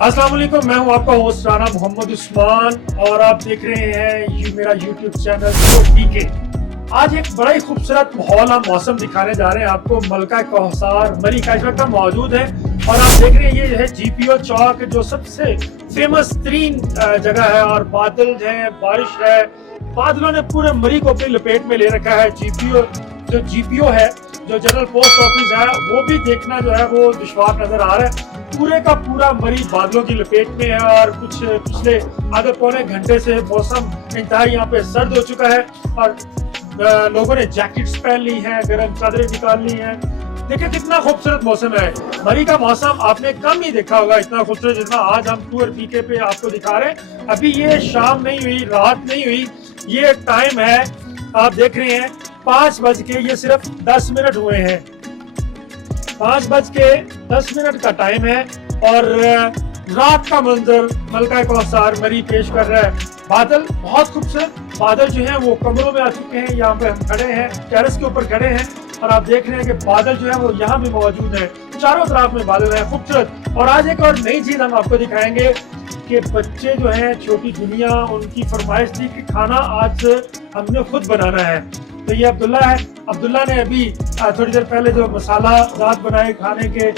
अस्सलाम वालेकुम, मैं हूं आपका होस्ट राना मोहम्मद उस्मान और आप देख रहे हैं मेरा यूट्यूब चैनल पीके। आज एक बड़ा ही खूबसूरत माहौल हम मौसम दिखाने जा रहे हैं आपको। मलका कौसार मरी का इस वक्त हम मौजूद है और आप देख रहे हैं ये है जीपीओ चौक, जो सबसे फेमस तरीन जगह है। और बादल है, बारिश है, बादलों ने पूरे मरी को अपनी लपेट में ले रखा है। जीपीओ है, जो जनरल पोस्ट ऑफिस है, वो भी देखना जो है वो दुश्वार नजर आ रहा है। पूरे का पूरा मरी बादलों की लपेट में है और कुछ पिछले आधे पौने घंटे से मौसम इंतहाई यहाँ पे सर्द हो चुका है और लोगों ने जैकेट्स पहन ली हैं, गर्म चादरें निकाल ली हैं। देखिए कितना खूबसूरत मौसम है। मरी का मौसम आपने कम ही देखा होगा इतना खूबसूरत जितना आज हम टूर पीके पे आपको दिखा रहे हैं। अभी ये शाम नहीं हुई, रात नहीं हुई, ये टाइम है, आप देख रहे हैं 5 बज के ये सिर्फ 10 मिनट हुए हैं। 5 बज के 10 मिनट का टाइम है और रात का मंजर मलका कौसार मरी पेश कर रहा है। बादल बहुत खूबसूरत, बादल जो हैं वो कमरों में आ चुके हैं। यहाँ पे हम खड़े हैं, टेरेस के ऊपर खड़े हैं और आप देख रहे हैं कि बादल जो है वो यहाँ भी मौजूद है। चारों तरफ में बादल है खूबसूरत। और आज एक और नई चीज हम आपको दिखाएंगे कि बच्चे जो हैं, छोटी दुनिया, उनकी फरमाइश थी कि खाना आज हमने खुद बनाना है। तो ये अब्दुल्ला है। अब्दुल्ला ने अभी थोड़ी देर पहले जो मसाला जात बनाए खाने के,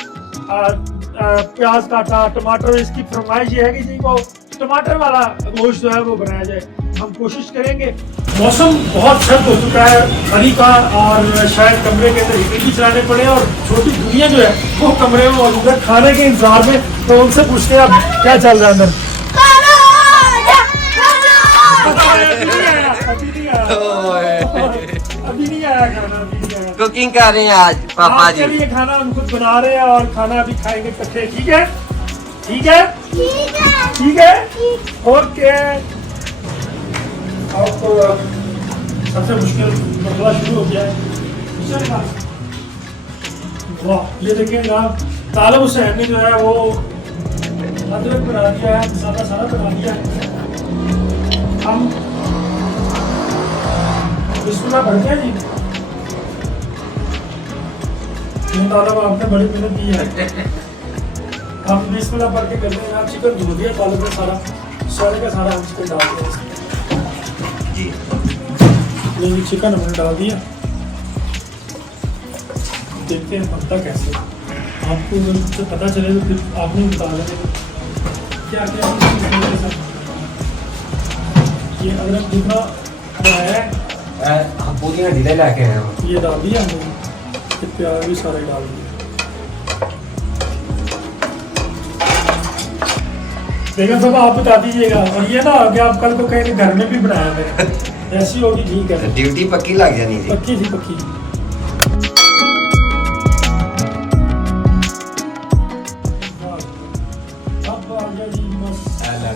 प्याज काटा, टमाटर, इसकी फरमाइश ये है कि जी वो टमाटर वाला गोश्त जो है वो बनाया जाए। हम कोशिश करेंगे। मौसम बहुत सर्द हो चुका है मरी का और शायद कमरे के अंदर हीटर भी चलाने पड़े और छोटी दुनिया जो है वो कमरे में मौजूद है खाने के इंतजार में। तो उनसे पूछते हैं अब क्या चल रहा है अंदर। अभी नहीं आया खाना, अभी नहीं आया। कुकिंग कर रहे हैं आज पापा जी। चलिए खाना हम खुद बना रहे हैं और खाना अभी खाएंगे इकट्ठे। ठीक है, ठीक है, ठीक है, ओके। अब सबसे मुश्किल मसला शुरू हो गया है। वाह, ये देखिए जनाब, तालब हुसैन ने जो है वो अदरक बना दिया है, मसाला सारा बना दिया है। हम बिस्मिल्लाह पढ़ते हैं जी। तालब आपने बड़ी मेहनत की है। हम बिस्मिल्लाह पढ़ के करते हैं। आप चिकन धो दिया तालब में, सारे का सारा हम चिकन डाल दिया जी। ये चिकन हमने डाल दिया, देखते हैं बनता कैसे। आपको जब पता चले तो फिर आपने बता देंगे क्या क्या ये अदरक जितना है हम पूरी ढीले लेके आए हैं। ये डाल दिया हमने, प्याज भी सारे डाल दिए। बेगम साहब आप बता दीजिएगा। और ये ना कि आप कल को कहीं घर में भी बनाया मैंने, ऐसी होगी ठीक है। ड्यूटी पक्की लग जानी थी। पक्की थी, पक्की। अब आ गया जी मसाला।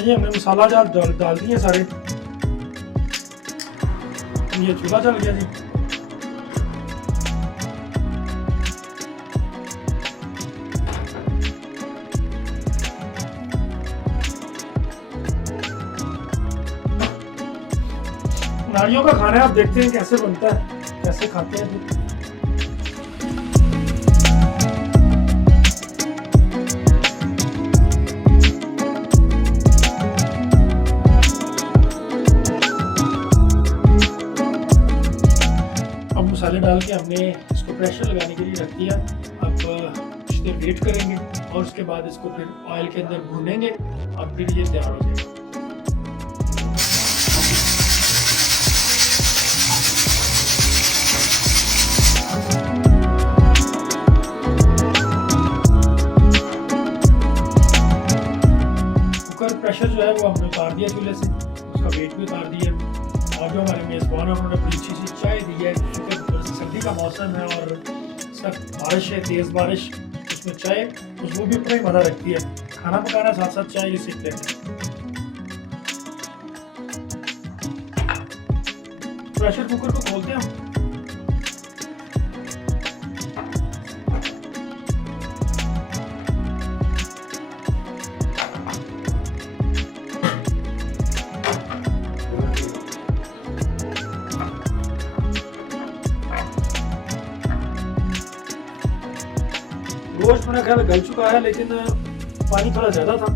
ये हमने मसाला डाल दिए सारे। ये चूल्हा चल गया जी। नारियों का खाना आप देखते हैं कैसे बनता है, कैसे खाते हैं। मसाले डाल के हमने इसको प्रेशर लगाने के लिए रख दिया। अब कुछ देर वेट करेंगे और उसके बाद इसको फिर ऑयल के अंदर भूनेंगे और फिर ये तैयार हो जाएगा। कुकर प्रेशर जो है वो हमने उतार दिया चूल्हे से, उसका वेट भी उतार दिया। और जो हमारे मेज़बान है उन्होंने बड़ी अच्छी सी चाय दी है। सर्दी का मौसम है और सब बारिश है, तेज़ बारिश, उसमें चाय वो भी अपना ही मज़ा रखती है। खाना पकाना साथ साथ चाय सीखते हैं। प्रेशर कुकर को खोलते हैं हम। गोश्त मेरा ख्याल गल चुका है, लेकिन पानी थोड़ा ज़्यादा था।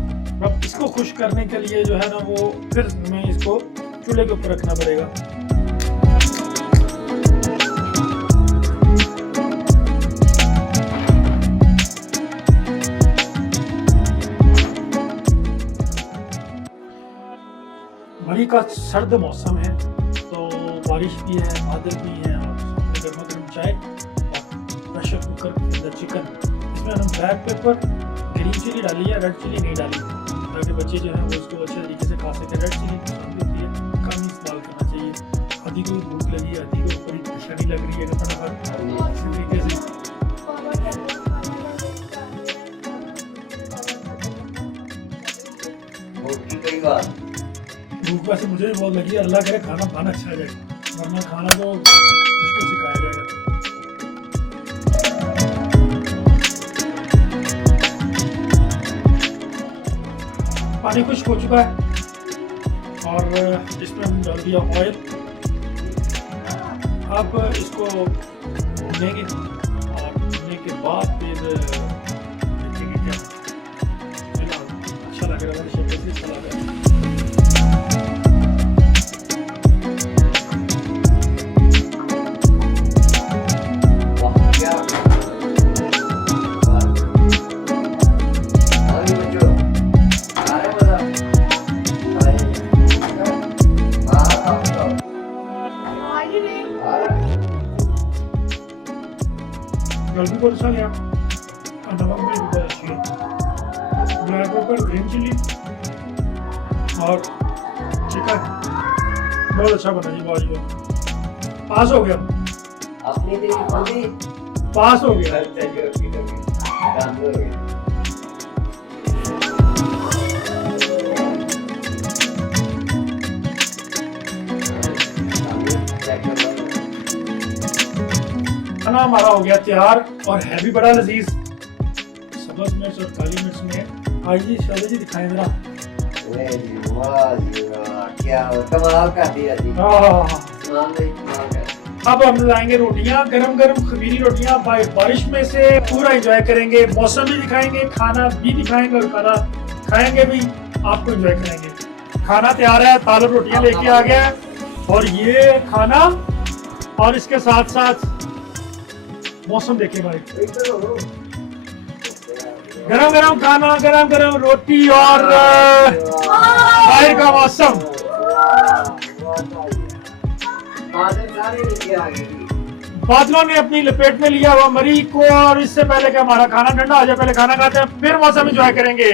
अब इसको खुश करने के लिए जो है ना वो फिर हमें इसको चूल्हे के ऊपर रखना पड़ेगा। मई का सर्द मौसम है, तो बारिश भी है, बादल भी है, और गर्मा गर्म चाय और प्रेशर कुकर के अंदर चिकन। इसमें हम ब्लैक पेपर, ग्रीन चिली डाली है, रेड चिली नहीं डाली, ताकि बच्चे जो हैं वो इसको अच्छे तरीके से खा सकें। रेड चिली पसंद होती है, कम ही इस्तेमाल करना चाहिए। आदि को भूख लगी, आदि को बड़ी परेशानी लग रही है, कि फटाफट इसी तरीके से भूख वैसे मुझे भी बहुत लगी है। अल्लाह करे खाना पाना अच्छा जाए, वरना खाना तो मुश्किल से खाया जाएगा। पानी खुश्क हो चुका है और इसमें हम डाल दिया ऑयल। अब इसको भूनेंगे और भूनने के बाद फिर देखेंगे क्या। फिलहाल अच्छा लग रहा है, शेफ से अच्छा लग रहा है। जल्दी बहुत अच्छा गया, नमक भी बहुत अच्छी है, ब्लैक पेपर, ग्रीन चिली और चिकन बहुत अच्छा बना जी। वाह, पास हो गया, अपनी तेरी पास हो गया। खाना हमारा हो गया तैयार और है भी बड़ा लजीज। सब्ज़ मिर्च और काली मिर्च में। आज जी शादी जी दिखाएं जरा। क्या कमाल कर दिया जी। अब हम लाएंगे रोटियां, गरम गरम खमीरी रोटियां। बारिश में से पूरा एंजॉय करेंगे, मौसम भी दिखाएंगे, खाना भी दिखाएंगे और खाना खाएंगे भी, आपको एंजॉय करेंगे। खाना तैयार है, तालब रोटियां लेके आ गया और ये खाना और इसके साथ साथ मौसम देखे भाई, गरम गरम खाना, गरम गरम रोटी और बाहर का मौसम। बादलों ने अपनी लपेट में लिया हुआ मरी को, और इससे पहले कि हमारा खाना ठंडा हो जाए, पहले खाना खाते हैं, फिर मौसम एंजॉय करेंगे।